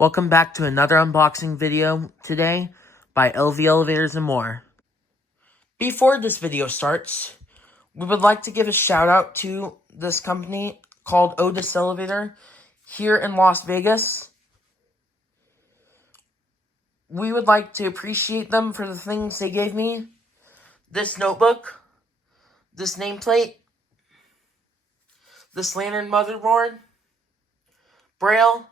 Welcome back to another unboxing video today by LV Elevators and More. Before this video starts, we would like to give a shout out to this company called Otis Elevator here in Las Vegas. We would like to appreciate them for the things they gave me. This notebook, this nameplate, this lantern motherboard, braille,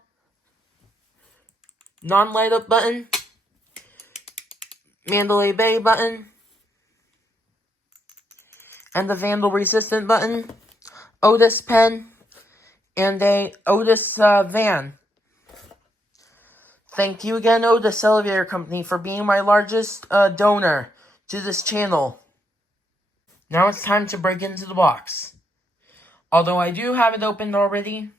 non-light up button, Mandalay Bay button, and the vandal resistant button, Otis pen, and a Otis van. Thank you again, Otis Elevator Company, for being my largest donor to this channel. Now it's time to break into the box. Although I do have it opened already,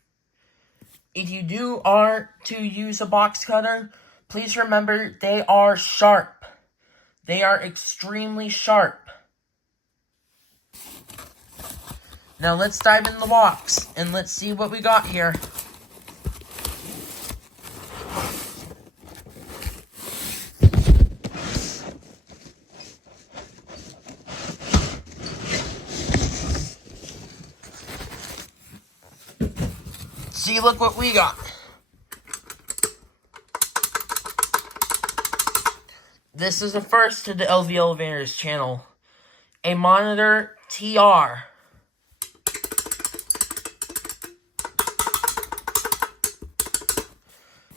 if you are to use a box cutter, please remember they are sharp. They are extremely sharp. Now let's dive in the box and let's see what we got here. See, look what we got. This is a first to the LV Elevators channel. A monitor TR.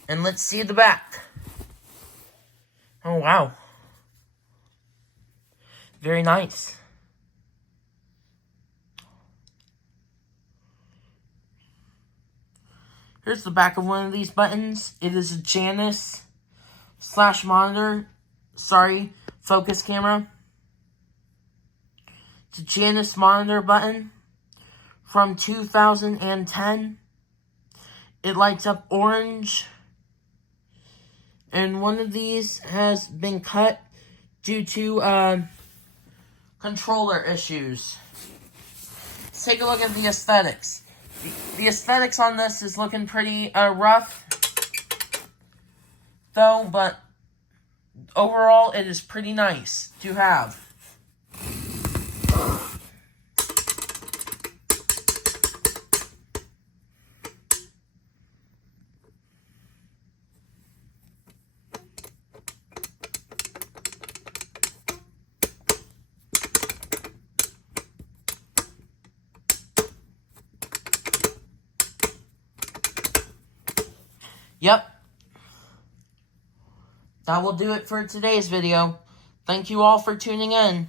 And let's see the back. Oh, wow. Very nice. Here's the back of one of these buttons. It is a Janus / monitor. Sorry, focus camera. It's a Janus monitor button from 2010. It lights up orange. And one of these has been cut due to controller issues. Let's take a look at the aesthetics. The aesthetics on this is looking pretty rough, though, but overall it is pretty nice to have. Yep. That will do it for today's video. Thank you all for tuning in.